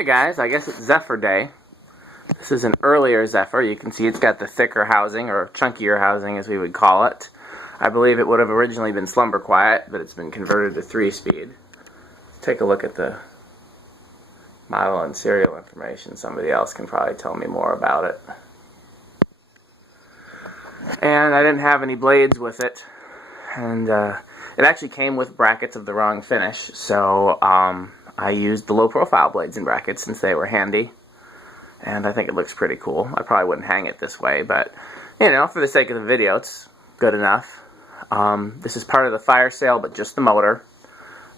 Hey guys, I guess it's Zephyr day. This is an earlier Zephyr. You can see it's got the thicker housing, or chunkier housing as we would call it. I believe it would have originally been Slumber quiet, but it's been converted to 3-speed. Let's take a look at the model and serial information. Somebody else can probably tell me more about it. And I didn't have any blades with it. And it actually came with brackets of the wrong finish, so I used the low profile blades and brackets since they were handy, and I think it looks pretty cool. I probably wouldn't hang it this way, but you know, for the sake of the video, it's good enough. This is part of the fire sale, but just the motor.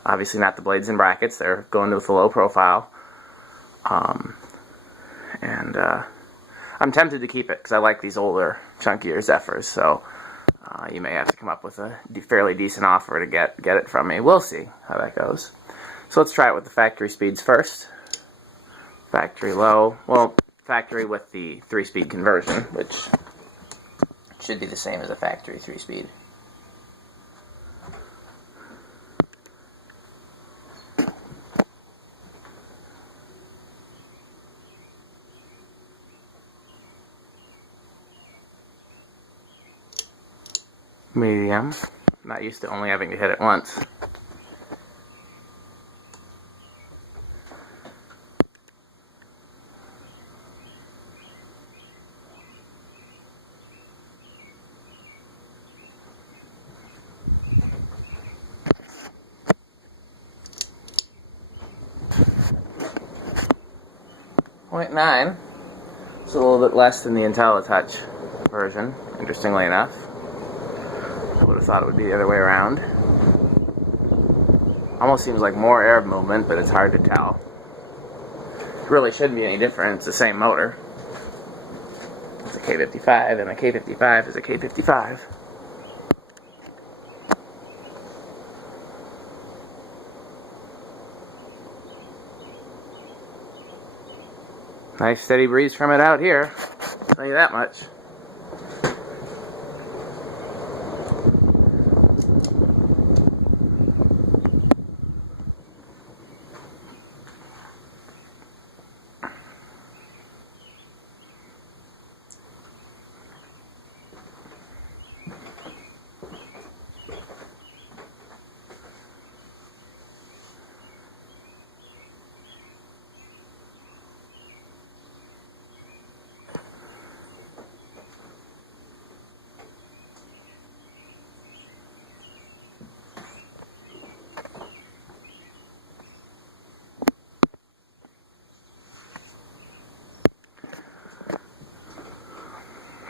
Obviously not the blades and brackets, they're going with the low profile. I'm tempted to keep it because I like these older, chunkier Zephyrs, so you may have to come up with a fairly decent offer to get it from me. We'll see how that goes. So let's try it with the factory speeds first. Factory low. Well, factory with the 3-speed conversion, which should be the same as a factory 3-speed. Medium. I'm not used to only having to hit it once. .9. It's a little bit less than the IntelliTouch version, interestingly enough. I would have thought it would be the other way around. Almost seems like more air movement, but it's hard to tell. It really shouldn't be any different. It's the same motor. It's a K55, and a K55 is a K55. Nice steady breeze from it out here, I'll tell you that much.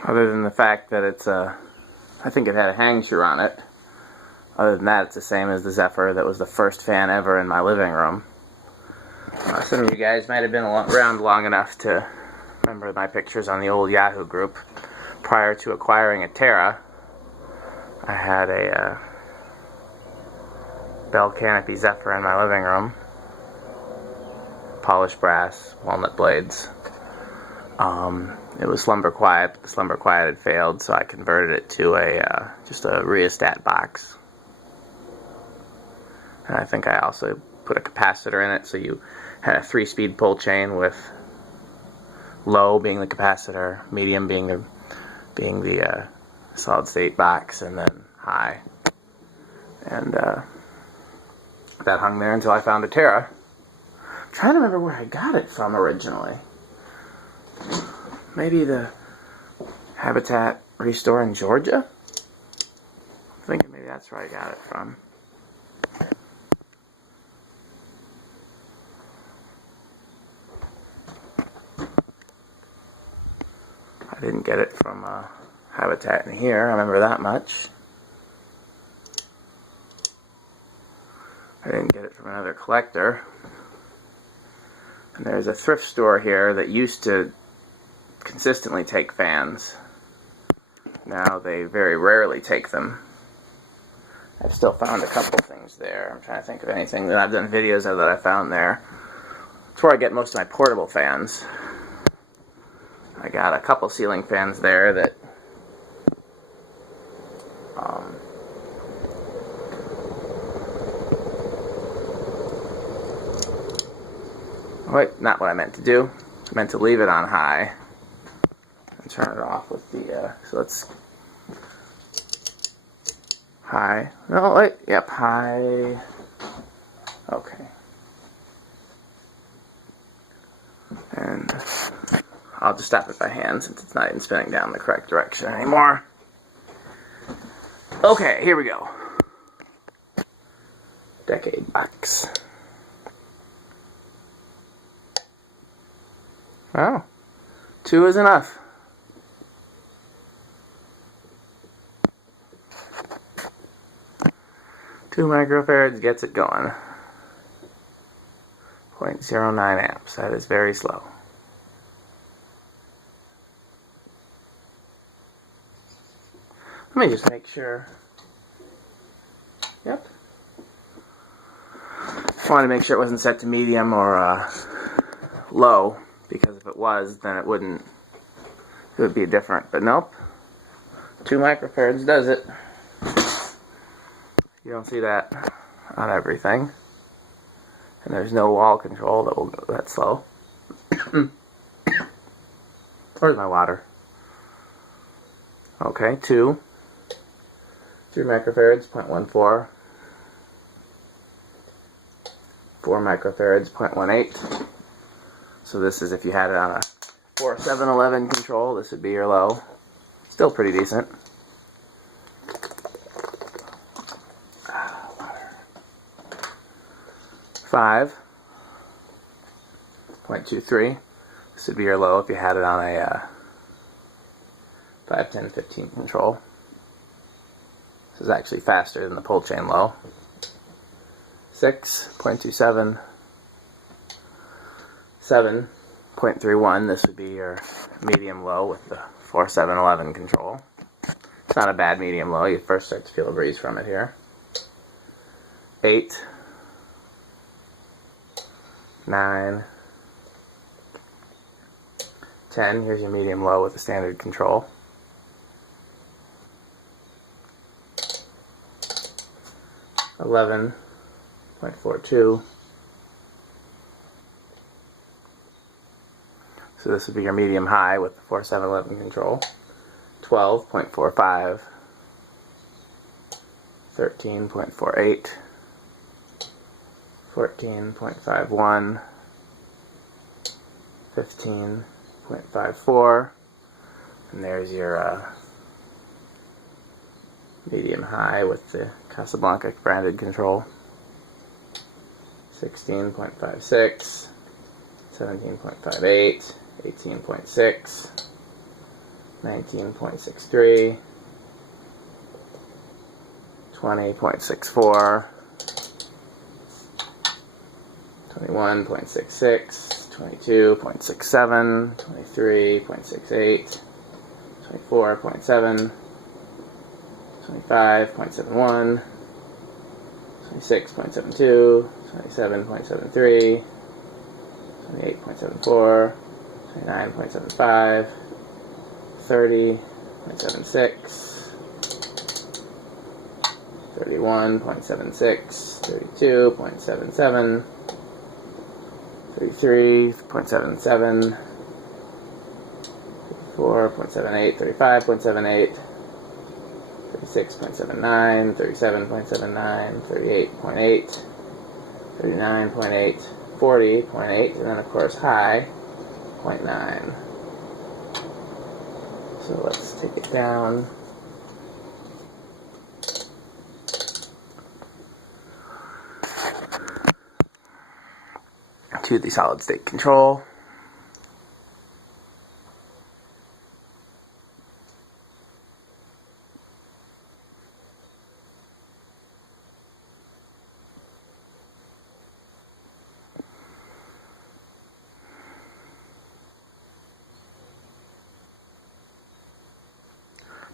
Other than the fact that it's I think it had a hang screw on it. Other than that, it's the same as the Zephyr that was the first fan ever in my living room. Some of you guys might have been around long enough to remember my pictures on the old Yahoo group. Prior to acquiring a Terra, I had a bell canopy Zephyr in my living room. Polished brass, walnut blades. It was Slumber quiet, but the Slumber quiet had failed, so I converted it to just a rheostat box. And I think I also put a capacitor in it, so you had a 3-speed pull chain with low being the capacitor, medium being the solid state box, and then high. And that hung there until I found a Terra. I'm trying to remember where I got it from originally. Maybe the Habitat Restore in Georgia? I'm thinking maybe that's where I got it from. I didn't get it from Habitat in here, I remember that much. I didn't get it from another collector. And there's a thrift store here that used to consistently take fans. Now they very rarely take them. I've still found a couple things there. I'm trying to think of anything that I've done videos of that I found there. It's where I get most of my portable fans. I got a couple ceiling fans there that Wait, not what I meant to do. I meant to leave it on high and turn it off with the, so let's, high, no, wait, yep, high, okay. And I'll just stop it by hand since it's not even spinning down the correct direction anymore. Okay, here we go. Decade box. Oh, 2 is enough. Two microfarads gets it going. 0.09 amps. That is very slow. Let me just make sure. Yep. I wanted to make sure it wasn't set to medium or low, because if it was, then it would be different. But nope. 2 microfarads does it. You don't see that on everything. And there's no wall control that will go that slow. Where's my water? Okay, 2. 3 microfarads, 0.14. 4 microfarads, 0.18. So this is if you had it on a 4711 control, this would be your low. Still pretty decent. Water. 5.23. This would be your low if you had it on a 5, 10, 15 control. This is actually faster than the pull chain low. 6.27. 7.31. This would be your medium low with the 4711 control. It's not a bad medium low. You first start to feel a breeze from it here. 8. 9. 10. Here's your medium low with the standard control. 11.42. So this would be your medium high with the 4711 control. 12.45. 13.48. 14.51. 15.54. And there's your medium high with the Casablanca branded control. 16.56. 17.58. 18.6, 19.63, 20.64, 21.66, 22.67, 23.68, 24.7, 25.71, 26.72, 27.73, 28.74, 29.75, 30.76, 31.76, 32.77, 33.77, 34.78, 35.78, 36.79, 37.79, 38.8, 39.8, 40.8, and then of course high, 0.9. So let's take it down. To the solid state control.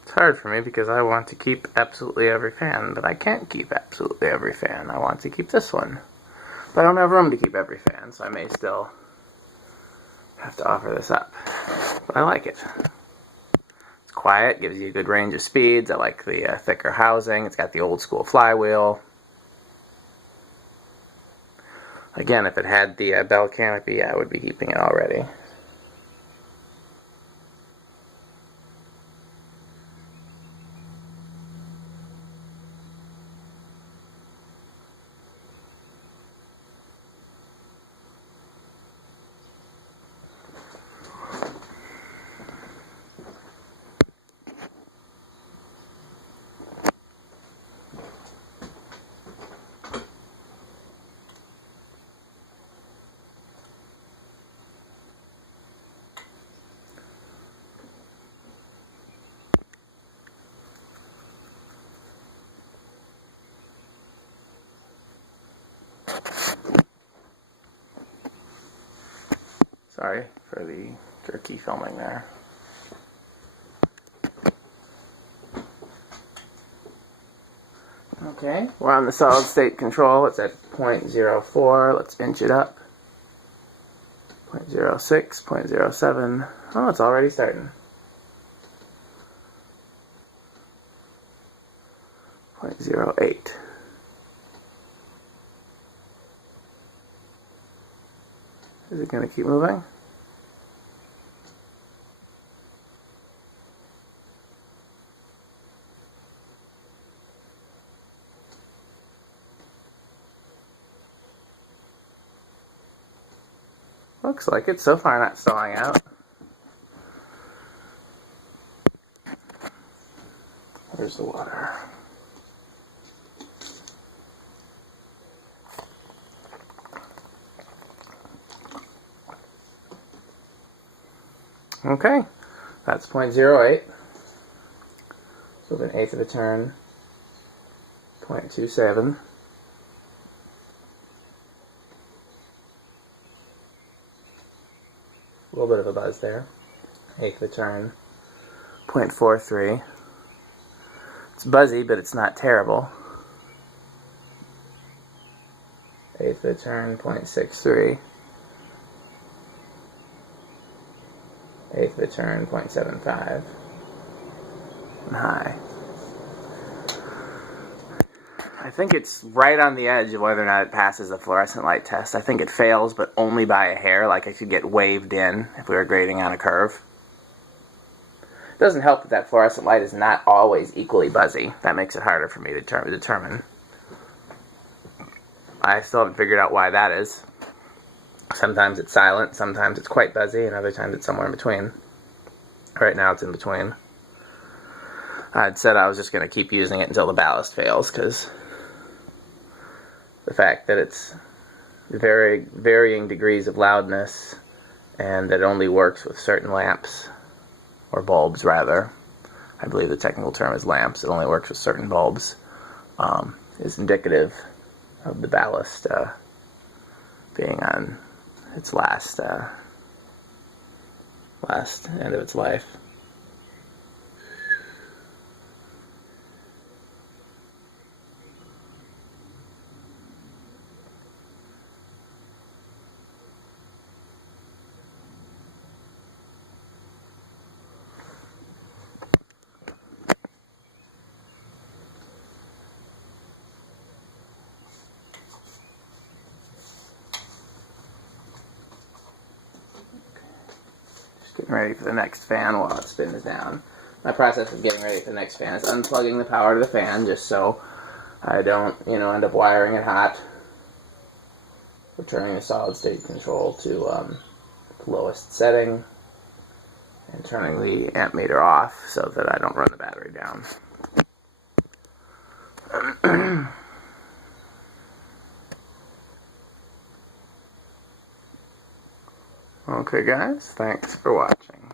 It's hard for me because I want to keep absolutely every fan, but I can't keep absolutely every fan. I want to keep this one. But I don't have room to keep every fan, so I may still have to offer this up. But I like it. It's quiet, gives you a good range of speeds. I like the thicker housing. It's got the old school flywheel. Again, if it had the bell canopy, I would be keeping it already. Sorry for the jerky filming there. Okay, we're on the solid state control. It's at 0.04. Let's inch it up. 0.06, 0.07. Oh, it's already starting. 0.08. Is it going to keep moving? Looks like it. So far not stalling out. Where's the water? Okay, that's 0.08. So with an eighth of a turn, 0.27. A little bit of a buzz there. Eighth of a turn, 0.43. It's buzzy, but it's not terrible. Eighth of a turn, 0.63. Eighth of a turn, 0.75. And high. I think it's right on the edge of whether or not it passes the fluorescent light test. I think it fails, but only by a hair, like it could get waved in if we were grading on a curve. It doesn't help that that fluorescent light is not always equally buzzy. That makes it harder for me to determine. I still haven't figured out why that is. Sometimes it's silent, sometimes it's quite buzzy, and other times it's somewhere in between. Right now it's in between. I'd said I was just going to keep using it until the ballast fails, because the fact that it's varying degrees of loudness and that it only works with certain lamps, or bulbs rather, I believe the technical term is lamps, it only works with certain bulbs, is indicative of the ballast being on its last end of its life. Getting ready for the next fan while it spins down. My process of getting ready for the next fan is unplugging the power to the fan just so I don't, end up wiring it hot. Returning the solid state control to the lowest setting and turning the amp meter off so that I don't run the battery down. Okay guys, thanks for watching.